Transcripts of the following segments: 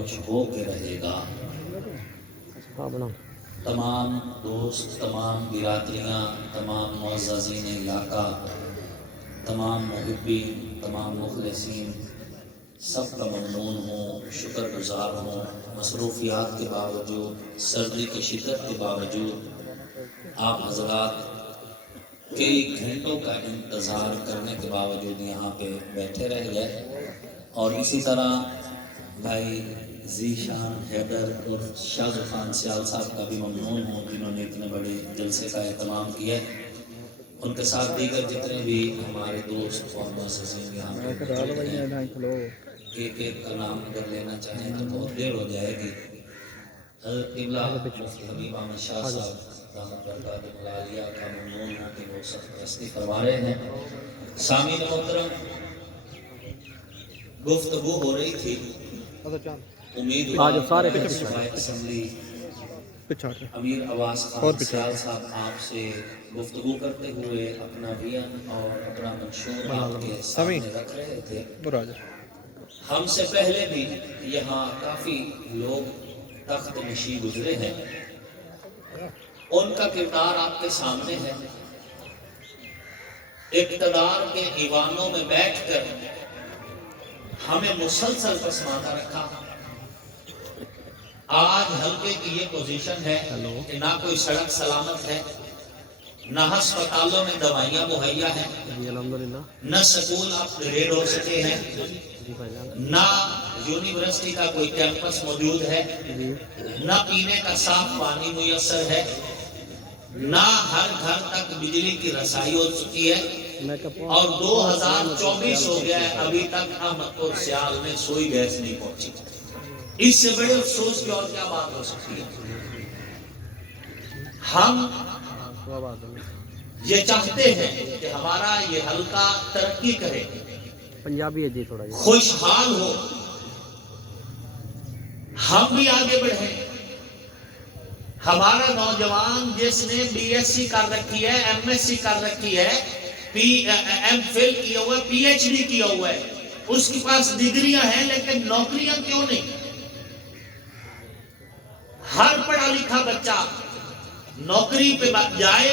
کچھ ہو کے رہے گا۔ تمام دوست، تمام برادریاں، تمام معززین علاقہ، تمام محبین، تمام مخلصین سب کا ممنون ہوں، شکر گزار ہوں۔ مصروفیات کے باوجود، سردی کی شدت کے باوجود، آپ حضرات کئی گھنٹوں کا انتظار کرنے کے باوجود یہاں پہ بیٹھے رہ گئے، اور اسی طرح بھائی ذیشان حیدر اور شاہ خان سیال صاحب کا بھی ممنون ہوں جنہوں نے اتنے بڑے جلسے کا اہتمام کیا ہے۔ ان کے ساتھ دیگر جتنے بھی ہمارے دوست اور معززین یہاں پہ موجود ہیں، ایک ایک کا نام اگر لینا چاہیں تو بہت دیر ہو جائے گی۔ حضرت قبلہ مفتی حبیب احمد شاہ صاحب رحمت برکاتہ العالیہ کا ممنون ہوں کہ وہ سب پرستی فرما رہے ہیں۔ سامعین محترم، گفتگو ہو رہی تھی، امیدوار صوبہ اسمبلی امیر عواز خان سیال صاحب آپ سے گفتگو کرتے ہوئے اپنا بیان اور اپنا منشور آپ کے سامنے رکھ رہے تھے۔ ہم سے پہلے بھی یہاں کافی لوگ تخت نشین گزرے ہیں، ان کا کردار آپ کے سامنے ہے۔ اقتدار کے ایوانوں میں بیٹھ کر ہمیں مسلسل پسماندہ رکھا۔ آج حلقے کی یہ پوزیشن ہے کہ نہ کوئی سڑک سلامت ہے، نہ ہسپتالوں میں دوائیاں مہیا ہیں، نہ سکول اپ گریڈ ہو سکے ہیں، نہ یونیورسٹی کا کوئی کیمپس موجود ہے، نہ پینے کا صاف پانی میسر ہے، نہ ہر گھر تک بجلی کی رسائی ہو چکی ہے، اور 2024 ہو گیا ہے ابھی تک احمد پور سیال میں سوئی گیس نہیں پہنچی۔ اس سے بڑے افسوس کی اور کیا بات ہو سکتی ہے؟ ہم یہ چاہتے ہیں کہ ہمارا یہ حلقہ ترقی کرے، پنجابی ہے جی تھوڑا جی، خوشحال ہو، ہم بھی آگے بڑھیں۔ ہمارا نوجوان جس نے بی ایس سی کر رکھی ہے، ایم ایس سی کر رکھی ہے، ایم فل کیا ہوا ہے، پی ایچ ڈی کیا ہوا ہے، اس کے پاس ڈگریاں ہیں لیکن نوکریاں کیوں نہیں؟ ہر پڑھا لکھا بچہ نوکری پہ جائے،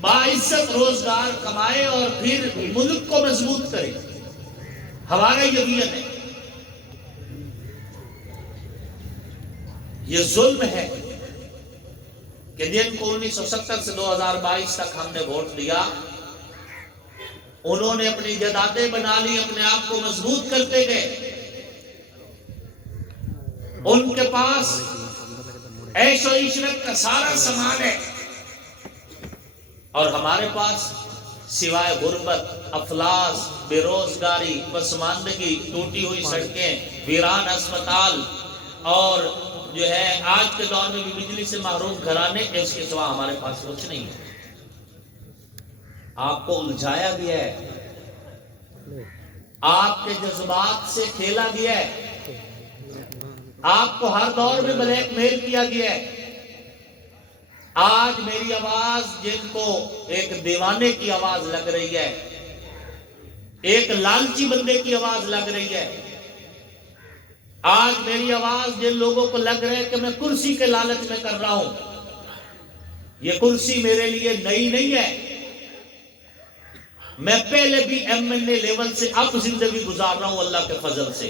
باعزت روزگار کمائے اور پھر ملک کو مضبوط کرے، ہمارا یہ ویژن ہے۔ یہ ظلم ہے کہ جن کو 1970 سے 2022 تک ہم نے ووٹ دیا، انہوں نے اپنی جائیدادیں بنا لی، اپنے آپ کو مضبوط کرتے گئے، ان کے پاس عیش و عشرت کا سارا سامان ہے، اور ہمارے پاس سوائے غربت، افلاس، بے روزگاری، پسماندگی، ٹوٹی ہوئی سڑکیں، ویران اسپتال، اور جو ہے آج کے دور میں بھی بجلی سے محروم گھرانے، اس کے سوا ہمارے پاس کچھ نہیں ہے۔ آپ کو الجھایا گیا ہے، آپ کے جذبات سے کھیلا گیا ہے، آپ کو ہر دور میں بلیک میل کیا گیا ہے۔ آج میری آواز جن کو ایک دیوانے کی آواز لگ رہی ہے، ایک لالچی بندے کی آواز لگ رہی ہے، آج میری آواز جن لوگوں کو لگ رہا ہے کہ میں کرسی کے لالچ میں کر رہا ہوں، یہ کرسی میرے لیے نئی نہیں ہے، میں پہلے بھی ایم این اے لیول سے اب زندگی گزار رہا ہوں اللہ کے فضل سے،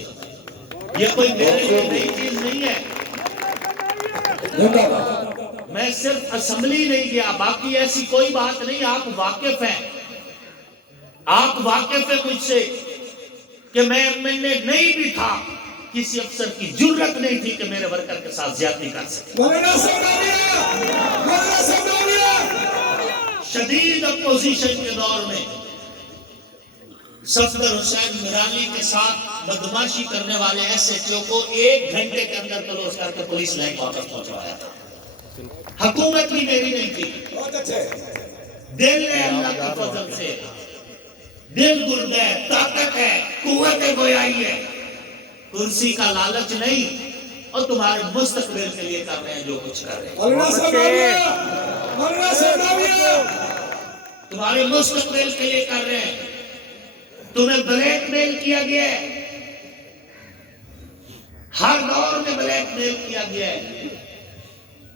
یہ کوئی میرے لیے نئی چیز نہیں ہے۔ میں صرف اسمبلی نہیں گیا، باقی ایسی کوئی بات نہیں، آپ واقف ہیں، آپ واقف ہیں مجھ سے کہ میں ایم این اے نہیں بھی تھا، کسی افسر کی جرت نہیں تھی کہ میرے ورکر کے ساتھ زیادتی کر سکے۔ شدید اپوزیشن کے دور میں صفدر حسین میرانی کے ساتھ بدماشی کرنے والے ایس ایچ او کو 1 گھنٹے کے اندر کلوز کر کے پولیس لائن واپس پہنچوایا تھا۔ حکومت بھی میری نہیں تھی، دل ہے اللہ کے فضل سے، دل گرد ہے، طاقت ہے، قوت گویائی ہے، کرسی کا لالچ نہیں، اور تمہارے مستقبل کے لیے کر رہے ہیں جو کچھ کر رہے ہیں، تمہارے مستقبل کے لیے کر رہے ہیں۔ تمہیں بلیک میل کیا گیا ہے، ہر دور میں بلیک میل کیا گیا ہے،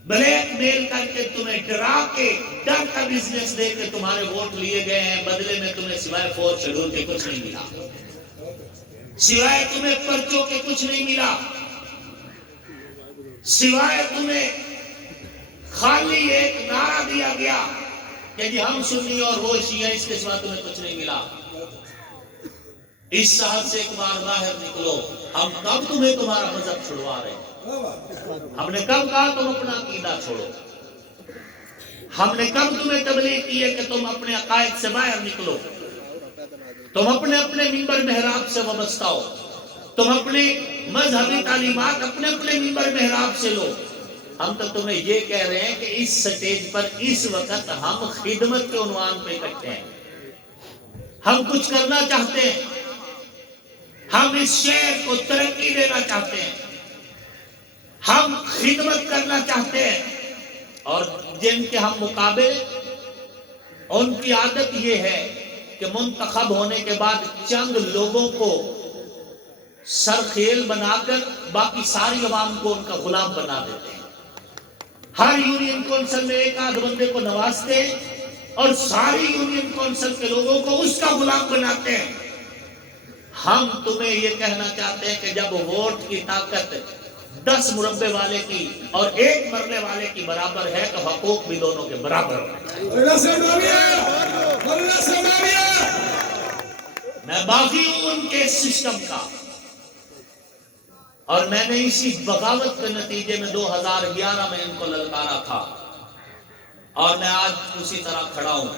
بلیک میل کر کے تمہیں ڈرا کے ڈر کا بزنس دے کے تمہارے ووٹ لیے گئے ہیں، بدلے میں تمہیں سوائے 4 شیڈول کے کچھ نہیں ملا، سوائے تمہیں پرچوں کے کچھ نہیں ملا، سوائے تمہیں خالی ایک نعرہ دیا گیا کہ جی ہم سنی اور وہ شیعہ، اس کے سوا تمہیں کچھ نہیں ملا۔ اس صحت سے ایک بار باہر نکلو، ہم کب تمہیں تمہارا مذہب چھڑوا رہے ہیں؟ ہم نے کب کہا تم اپنا عقیدہ چھوڑو؟ ہم نے کب تمہیں تبلیغ کی ہے کہ تم اپنے عقائد سے باہر نکلو؟ تم اپنے اپنے منبر محراب سے وابستہ ہو، تم اپنے مذہبی تعلیمات اپنے اپنے منبر محراب سے لو۔ ہم تو تمہیں یہ کہہ رہے ہیں کہ اس سٹیج پر اس وقت ہم خدمت کے عنوان پہ اکٹھے ہیں، ہم کچھ کرنا چاہتے ہیں، ہم اس شہر کو ترقی دینا چاہتے ہیں، ہم خدمت کرنا چاہتے ہیں، اور جن کے ہم مقابل، ان کی عادت یہ ہے کہ منتخب ہونے کے بعد چند لوگوں کو سرخیل بنا کر باقی ساری عوام کو ان کا غلام بنا دیتے ہیں۔ ہر یونین کونسل میں ایک آدھ بندے کو نوازتے ہیں اور ساری یونین کونسل کے لوگوں کو اس کا غلام بناتے ہیں۔ ہم تمہیں یہ کہنا چاہتے ہیں کہ جب ووٹ کی طاقت 10 مربع والے کی اور 1 مرلے والے کی برابر ہے تو حقوق بھی دونوں کے برابر ہیں۔ میں باغی ہوں ان کے سسٹم کا، اور میں نے اسی بغاوت کے نتیجے میں 2011 میں ان کو للکارا تھا، اور میں آج اسی طرح کھڑا ہوں۔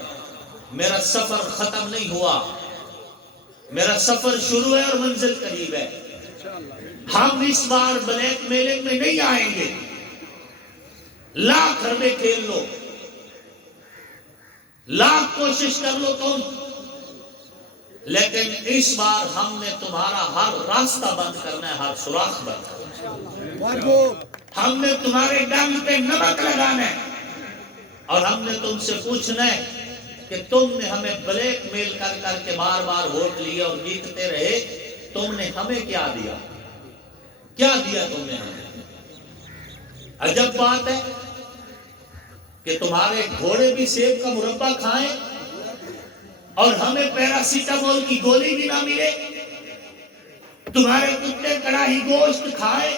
میرا سفر ختم نہیں ہوا، میرا سفر شروع ہے اور منزل قریب ہے۔ ہم اس بار بلیک میلنگ میں نہیں آئیں گے، لاکھ روپے کھیل لو، لاکھ کوشش کر لو تم، لیکن اس بار ہم نے تمہارا ہر راستہ بند کرنا ہے، ہر سوراخ بند کرنا ہے۔ ہم نے تمہارے ڈنگ پہ نمک لگانا ہے، اور ہم نے تم سے پوچھنا ہے کہ تم نے ہمیں بلیک میل کر کر کے بار بار ووٹ لیے اور جیتتے رہے، تم نے ہمیں کیا دیا؟ کیا دیا تم نے ہمیں؟ عجب بات ہے کہ تمہارے گھوڑے بھی سیب کا مربع کھائیں اور ہمیں پیراسیٹامول کی گولی بھی نہ ملے، تمہارے کتے کڑاہی گوشت کھائے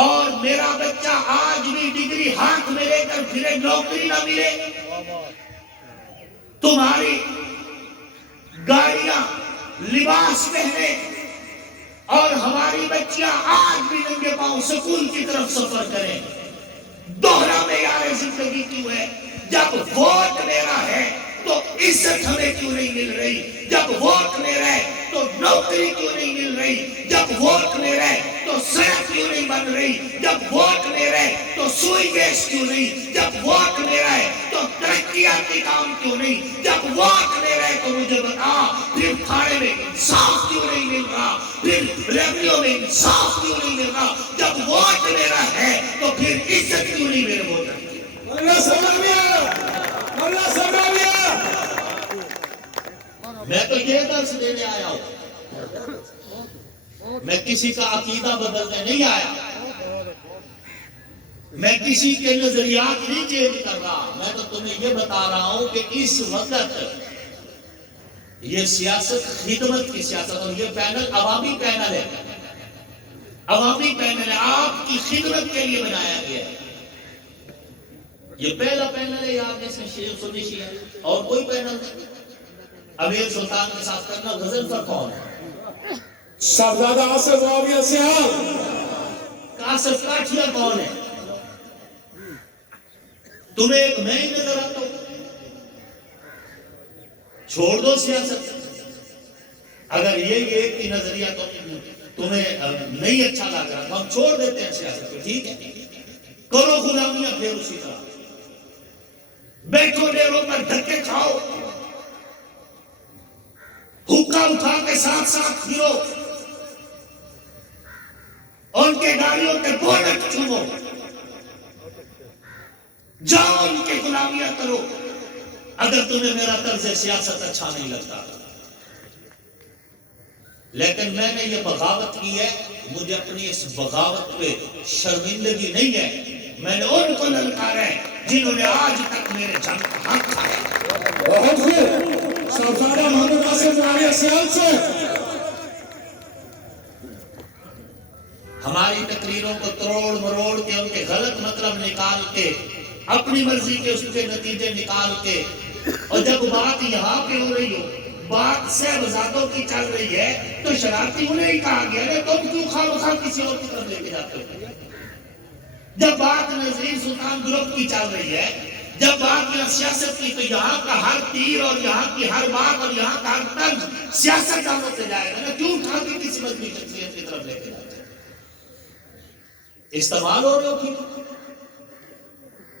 اور میرا بچہ آج بھی ڈگری ہاتھ میں لے کر پھرے، نوکری نہ ملے، تمہاری گاڑیاں لباس پہنے اور ہماری بچیاں آج بھی ننگے پاؤں سکول کی طرف سفر کریں۔ دوہرا معیار زندگی کیوں ہے؟ جب ووٹ میرا ہے تو عزت ہمیں کیوں نہیں مل رہی؟ جب ووٹ میرا ہے تو نوکری کیوں نہیں مل رہی؟ جب ووٹ میرا ہے تو سڑک کیوں نہیں بن رہی؟ جب ووٹ میرا ہے تو سوئی گیس کیوں نہیں؟ جب ووٹ میرا ہے تو ترقیاتی کام کیوں نہیں؟ جب ووٹ میرا ہے تو مجھے بتا، پھر تھانے میں انصاف کیوں نہیں مل رہا؟ پھر ریونیو میں انصاف کیوں نہیں مل رہا؟ جب ووٹ میرا ہے تو پھر عزت کیوں نہیں میرے ووٹر کی؟ اللہ سلامیا، اللہ سلامیا۔ میں تو یہ درس دینے آیا ہوں، میں کسی کا عقیدہ بدلنے نہیں آیا، میں کسی کے نظریات نہیں چینج کر رہا، میں تو تمہیں یہ بتا رہا ہوں کہ اس وقت یہ سیاست خدمت کی سیاست، اور یہ پینل عوامی پینل ہے، عوامی پینل ہے، آپ کی خدمت کے لیے بنایا گیا ہے۔ یہ پہلا پینل ہے یار، اس میں شیعہ سنی شیعہ اور کوئی پینل نہیں۔ امیر سلطان کے ساتھ کرنا غزل پر کون ہے؟ صاحبزادہ آصف معاویہ سیال آصف کاٹھیا کون ہے؟ تمہیں ایک میں ہی نظر آتا ہوں۔ چھوڑ دو سیاست، اگر یہ ایک ہی نظریہ تمہیں نہیں اچھا لگ رہا تو ہم چھوڑ دیتے ہیں سیاست کو، ٹھیک ہے؟ کرو غلامیاں پھر اسی طرح، بیٹھو ڈیروں پر دھکے کھاؤ، حقہ اٹھا کے ساتھ ساتھ پھرو، ان کے گاڑیوں کے بونٹ چومو، جاؤ ان کے غلامیاں کرو، اگر تمہیں میرا طرز سیاست اچھا نہیں لگتا۔ لیکن میں نے یہ بغاوت کی ہے، مجھے اپنی اس بغاوت پہ شرمندگی نہیں ہے۔ میں نے ان کو للکارا ہے جنہوں نے آج تک میرے جنگ کا حق کھایا۔ بہت خوب، صاحبزادہ محمد آصف معاویہ سیال سے ہماری تقریروں کو تروڑ مروڑ کے ان کے غلط مطلب نکال کے اپنی مرضی کے اس کے نتیجے نکال کے، اور جب بات یہاں پہ ہو رہی ہو، بات صاحبزادوں کی چل رہی ہے، تو شرارتی انہیں ہی کہا گیا ہے، تم کیوں خواہ کسی اور کی طرف لے کے جاتے ہو؟ جب بات نظرین سلطان گروپ کی چل رہی ہے، جب بات یہاں سیاست کی، تو یہاں کا ہر تیر اور یہاں کی ہر بات اور یہاں کا ہر طرز سیاست دانوں پہ جائے گا نا، کیوں اٹھا کے کسی مذہبی شخصیت کی طرف لے کے جاتے ہیں؟ استعمال ہو رہے ہو،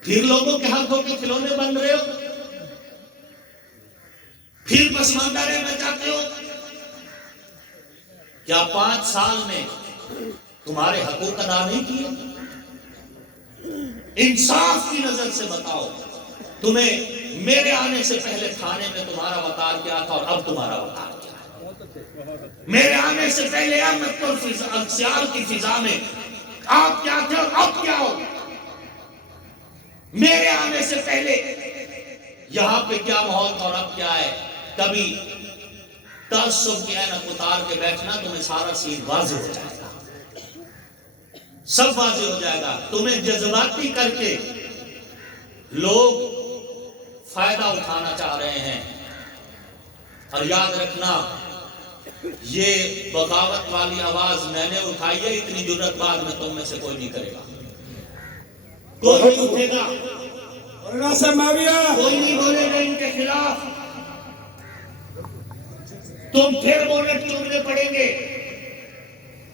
پھر لوگوں کے حقوں کے کھلونے بن رہے ہو، پھر پسماندہ رہنا چاہتے ہو۔ کیا 5 سال میں تمہارے حقوق ادا نہیں کیے؟ انصاف کی نظر سے بتاؤ، تمہیں میرے آنے سے پہلے تھانے میں تمہارا وقار کیا تھا اور اب تمہارا وقار کیا ہے؟ میرے آنے سے پہلے احمد پور سیال کی فضا میں آپ کیا تھے اور اب کیا ہو؟ میرے آنے سے پہلے یہاں پہ کیا ماحول تھا اور اب کیا ہے؟ کبھی تعصب کی عینک اتار کے بیٹھنا، تمہیں سارا سین واضح ہو جائے گا، سب واضح ہو جائے گا۔ تمہیں جذباتی کر کے لوگ فائدہ اٹھانا چاہ رہے ہیں، اور یاد رکھنا یہ بغاوت والی آواز میں نے اٹھائی ہے، اتنی جرأت بعد میں تم میں سے کوئی نہیں کرے گا، کوئی نہیں اٹھے گا، کوئی نہیں بولے گا ان کے خلاف۔ تم پھر بولٹ چومنے پڑیں گے،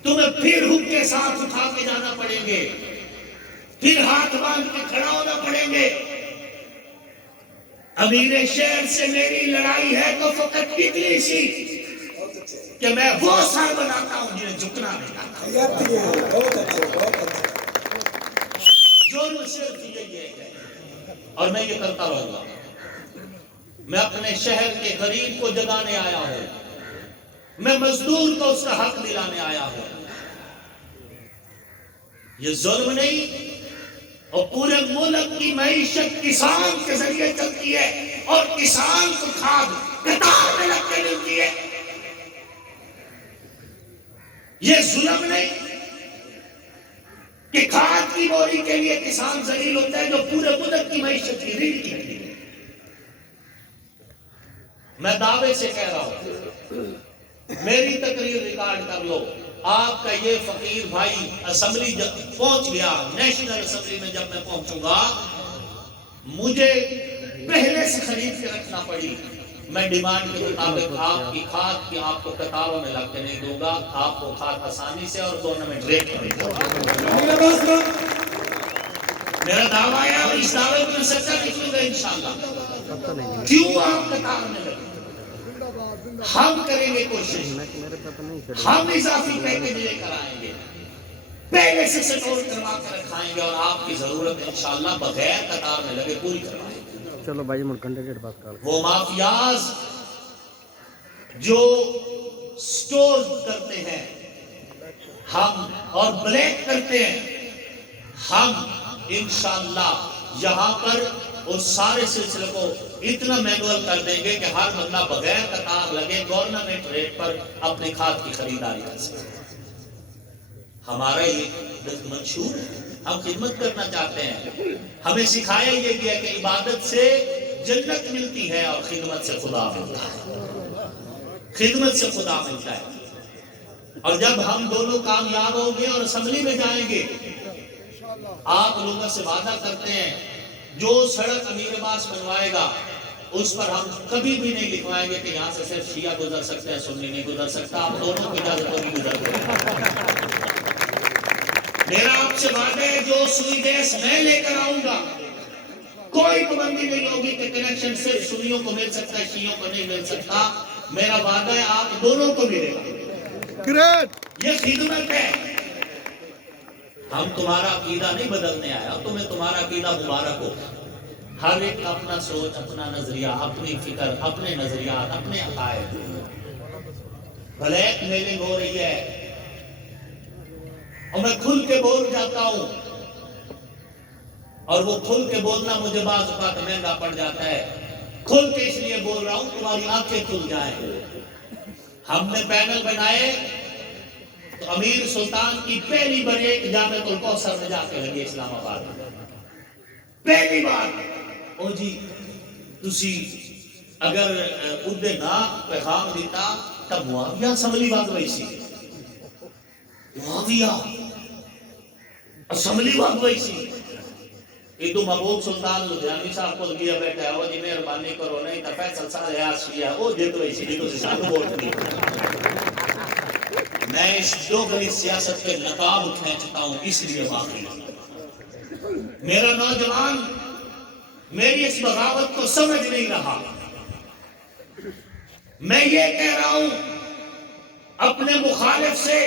تمہیں پھر حق کے ساتھ اٹھا کے جانا پڑیں گے، پھر ہاتھ باندھ کے کھڑا ہونا پڑیں گے۔ امیر شہر سے میری لڑائی ہے تو فقط اتنی سی کہ میں وہ سر بناتا ہوں جنہیں جھکنا نہیں آتا، جو صرف یہی ہے، اور میں یہ کرتا رہوں گا۔ میں اپنے شہر کے غریب کو جگانے آیا ہوں، میں مزدور کو اس کا حق دلانے آیا ہوں۔ یہ ظلم نہیں، اور پورے ملک کی معیشت کسان کے ذریعے چلتی ہے، اور کسان کو کھاد قطار میں لگ کے ملتی ہے۔ یہ ظلم نہیں کہ کھاد کی بوری کے لیے کسان ذلیل ہوتا ہے جو پورے ملک کی معیشت کی ریڑھ کی ہڈی ہے۔ میں دعوے سے کہہ رہا ہوں، میری تقریر ریکارڈ کر لو، آپ کا یہ فقیر بھائی اسمبلی جب پہنچ گیا، نیشنل اسمبلی میں جب میں پہنچوں گا، مجھے پہلے سے خرید کے رکھنا پڑی، میں ڈیمانڈ کے مطابق آپ کی کھاد کی آپ کو قطاروں میں لگ کے نہیں دوں گا، آپ کو کھاد آسانی سے اور گورنمنٹ ریٹ میں دوں گا۔ میرا دعویٰ ہے، اور اس دعوے میں سچا نکلوں گا انشاءاللہ۔ کیوں آپ قطار میں لگے؟ ہم کریں گے کوشش، ہم اضافی پیکیج لے کر آئیں گے، پہلے سے سٹور کروا کر رکھائیں گے، اور آپ کی ضرورت انشاءاللہ بغیر قطار میں لگے پوری کروائیں گے۔ چلو بھائی گھنٹے ڈیڑھ بات کر، وہ مافیاز جو سٹور کرتے ہیں ہم اور بلیک کرتے ہیں، ہم انشاءاللہ یہاں پر اس سارے سلسلے کو اتنا مینول کر دیں گے کہ ہر بندہ بغیر قطار لگے گورنمنٹ ریٹ پر اپنی کھاد کی خریداری کر سکے۔ ہمارا یہ منشور ہے، ہم خدمت کرنا چاہتے ہیں، ہمیں سکھایا یہ گیا کہ عبادت سے جنت ملتی ہے اور خدمت سے خدا ملتا ہے، خدمت سے خدا ملتا ہے۔ اور جب ہم دونوں کامیاب ہوں گے اور اسمبلی میں جائیں گے، آپ لوگوں سے وعدہ کرتے ہیں جو سڑک امیر عباس بنوائے گا اس پر ہم کبھی بھی نہیں لکھوائیں گے کہ یہاں سے صرف شیعہ گزر سکتے ہیں، سنی نہیں گزر سکتا، آپ دونوں کو اجازت ہوگی گزر گئے۔ میرا آپ سے وعدہ ہے، جو سوئی گیس میں لے کر آؤں گا کوئی پابندی نہیں ہوگی کہ کنیکشن صرف سنیوں کو مل سکتا ہے، شیعوں کو نہیں مل سکتا۔ میرا وعدہ ہے آپ دونوں کو ملے گا، یہ خدمت ہے۔ ہم تمہارا عقیدہ نہیں بدلنے آیا، تمہیں تمہارا عقیدہ مبارک ہو۔ ہر ایک اپنا سوچ، اپنا نظریہ، اپنی فکر، اپنے نظریات، اپنے عقائد، بلیک میلنگ ہو رہی ہے اور میں کھل کے بول جاتا ہوں، اور وہ کھل کے بولنا مجھے بعض اوقات مہنگا پڑ جاتا ہے. کھل کے اس لیے بول رہا ہوں تمہاری آنکھیں کھل جائیں. ہم نے پینل بنائے تو امیر سلطان کی پہلی بریک جامعۃ الکوثر میں جا کے لگی اسلام آباد میں. پہلی بار او جی تسی اگر ادھے نہ پیغام دیتا تب معاویہ اسمبلی بات ہوئی سی. معاویہ اسمبلی بات ہوئی سی. ادو محبوب سلطان لدھیانوی صاحب کو گیا بیٹھا ہے، وہ جی مہربانی کرو نہیں تو فیصل صالح عاشقیہ وہ جیت ہوئی سی تو سانو ووٹ دی. میں اس دوغلی سیاست کے نقاب کھینچتا ہوں اس لیے واقعی میرا نوجوان میری اس بغاوت کو سمجھ نہیں رہا. میں یہ کہہ رہا ہوں اپنے مخالف سے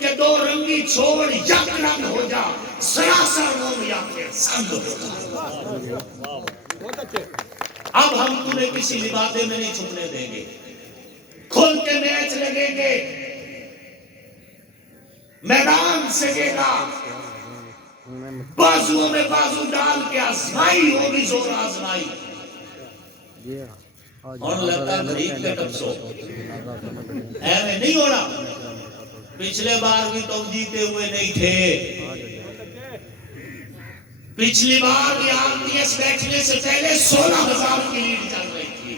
کہ دو رنگی چھوڑ یک رنگ ہو جا، سراسر موم یا پھر سنگ ہو جا. اب ہم تمہیں کسی لبادے میں نہیں چھپنے دیں گے. کھل کے میچ لگیں گے، میدان سجے گا، بازوؤں میں بازو ڈال کے آزمائی ہوگی زور آزمائی. اور لگتا ہے بریک کے ٹپسو ایویں نہیں ہونا. پچھلے بار بھی تم جیتے ہوئے نہیں تھے. پچھلی بار بھی RPS بیٹھنے سے پہلے 16,000 کی لیڈ چل رہی تھی.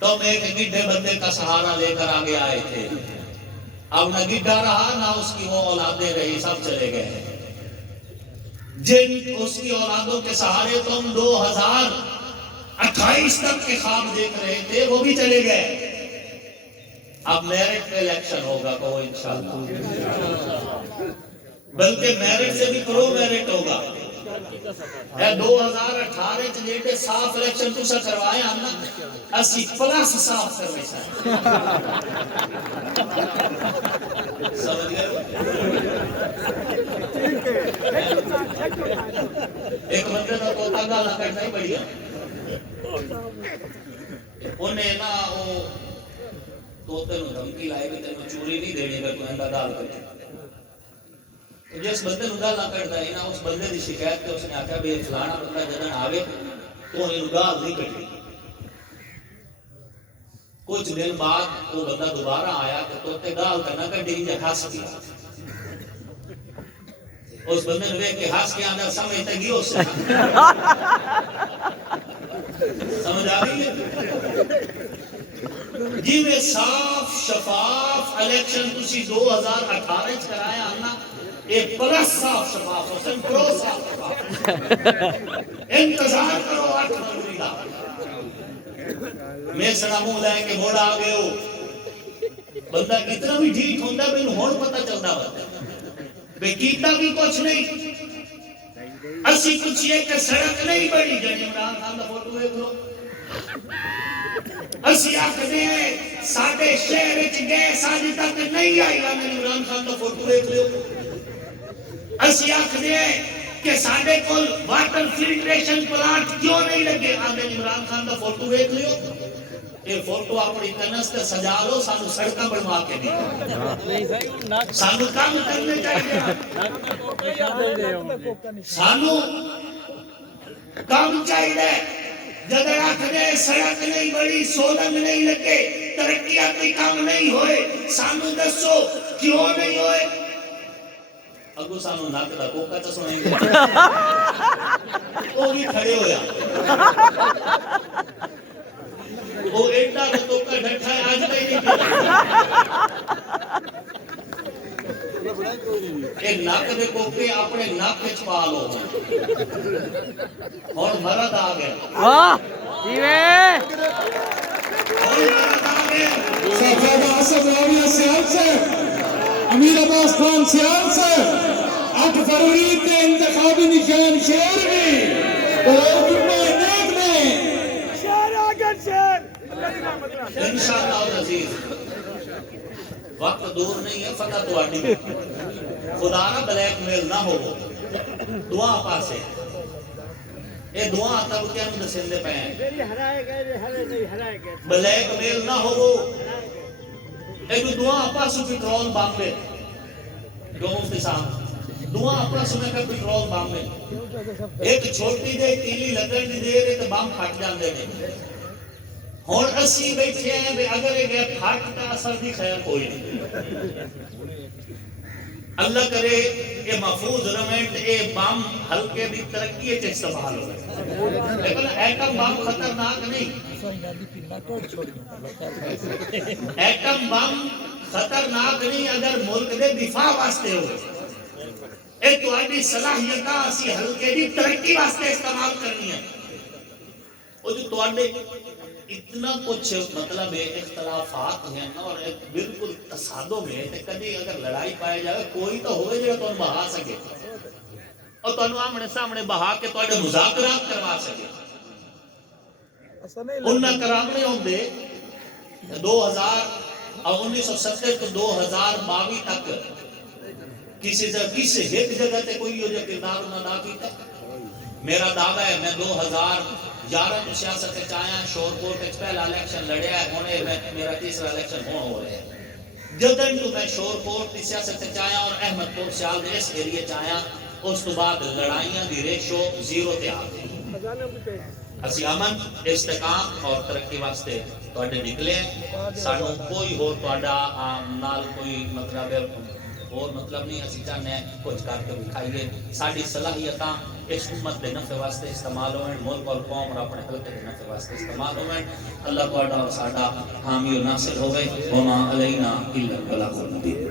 تم ایک گڈھے بندے کا سہارا لے کر آگے آئے تھے. اب نہ گڈھا رہا نہ اس کی وہ اولادیں رہی، سب چلے گئے. جن اس کی اولادوں کے سہارے تم 2028 تک کے خواب دیکھ رہے تھے وہ بھی چلے گئے. اب میرٹ پہ الیکشن ہوگا تو انشاءاللہ، بلکہ میرٹ سے بھی پرو میرٹ ہوگا. 2018 چلیے صاف الیکشن تو سا کروائے ہم نا اسی پلس صاف کروائے سمجھ گئے. ایک بندے کا توتا گالا کرنا ہی بڑھیا. انہیں نا وہ توتے نو دھمکی لائے کہ تینوں چوری نہیں دینی اگر تو اندر گال کرے. جس بندے نو گالا کرتا ہے نا اس بندے دی شکایت تے اس نے آکھا بھی فلانا بندہ جدن آوے تو انہیں گال نہیں کرتی. کچھ دن بعد وہ بندہ دوبارہ آیا تو توتے گال کرنا کر دی جا ہنس گیا. اس بندے نے دیکھ کے ہنس کے اندر سمجھتا گیا اس سے سمجھ آ رہی ہے جی. میں صاف شفاف الیکشن تسی 2018 چ کرایا ہم ایک پلس صاف شفاف حسن پرو صاف شفاف. انتظار کرو 8 فروری کا. میں سنا منہ لے کے موڑ آ گئے ہو. بندہ کتنا بھی ڈھیٹ ہوتا ہے میں ہون پتہ چلتا بندہ بے کیتا بھی کچھ نہیں. اسی پوچھئے کہ سڑک نہیں بڑی جنی عمران خان کا فوٹو ایک لو. اسی آکھنے ہیں ساڑھے شہر وچ گئے ساڑھی تک نہیں آئی جنی عمران خان کا فوٹو ایک لو. اسی آکھنے ہیں کہ ساڑھے کول واٹر فلٹریشن پلانٹ کیوں نہیں لگے جنی عمران خان کا فوٹو ایک لو. یہ فوٹو اپنی کنس تے سجا لو سانو سڑکاں بنوا کے دی. سانو کام کرنے چاہیے. سانو کام چاہیے. جدر آکھنے سڑک نہیں بڑی سولنگ نہیں لگے ترقیاتی کام نہیں ہوئے سانو دسو کیوں نہیں ہوئے. اگو سانو ناک دا کوکا چا سنائیں گے وہ بھی کھڑے ہویا. وہ ایڈا تو کا ڈھٹا ہے آج تک نہیں ایک ناک دے کوکے اپنے ناک وچ پا لو. اور مرد آ گئے. واہ جیوے اور مرد آ گئے. صاحبزادہ اسد راویہ سیال سے، امیر عباس خان سیال سے 8 فروری کے انتخابی نشان شیر میں اور کتنے نیک میں انشاءاللہ العزیز. وقت دور نہیں ہے فتح تواڈی. خدا نہ بلیک میل نہ ہو دعا پاسے یہ دعا تب کیا ہم دسندے پہ ہیں. بلیک میل نہ ہو ایک دعا اپنا سو پیٹرول بامبے جو مفتی صاحب دعا اپنا سو میں کا پیٹرول بامبے ایک چھوٹی دے تیلی لگن دی دے تو بام پھٹ جاندے نے ہن اسی بیٹھے ہیں بے اگر یہ پھٹ کا اثر دی خیر کوئی نہیں اللہ کرے یہ محفوظ رمنٹ اے بام ہلکے بھی ترقی اچ استعمال ہو لیکن ایٹم بام خطرناک نہیں ایٹم بم خطرناک نہیں اگر ملک دے دفاع واسطے ہو اے تہاڈی صلاحیتاں اسی ہلکے دی ترقی واسطے استعمال کرنی ہے او جو تہاڈے اتنا کچھ مطلب ہے اختلافات ہیں اور ایک بالکل تصادم ہے کہ کبھی اگر لڑائی پائے جائے کوئی تو ہوئے جو تم بہا سکے اور تم آمنے سامنے بہا کے تہاڈے مذاکرات کروا سکے انہاں کرامنے ہوندے 1970 تو 2022 تک کسی ایک جگہ تے کوئی یہ کردار نہ ادا کیتا میرا دعویٰ ہے میں 2011 میں سیاست سے آیا شور کوٹ ایک پہلا الیکشن لڑیا ہے ہونے میرا تیسرا الیکشن ہو رہا ہے جدن تو میں شور کوٹ کی سیاست سے آیا اور احمد پور سیال دے اس ایریے آیا اس تو بعد لڑائیاں دی ریشو 0 تے آ گئی اسی امن استحکام اور ترقی واسطے تواڈے نکلے سانو کوئی ہور تواڈا نال کوئی مطلب اور مطلب نہیں اسی چاہنے کچھ کر کے دکھائیے ساری صلاحیتاں اس امت دے نفع واسطے استعمال ہوئیں ملک اور قوم اور اپنے حلقے دے نفع واسطے استعمال ہوئیں اللہ تواڈا اور ساڈا حامی و ناصر ہوئے وما علینا الا البلاغ المبین